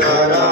Namaskara.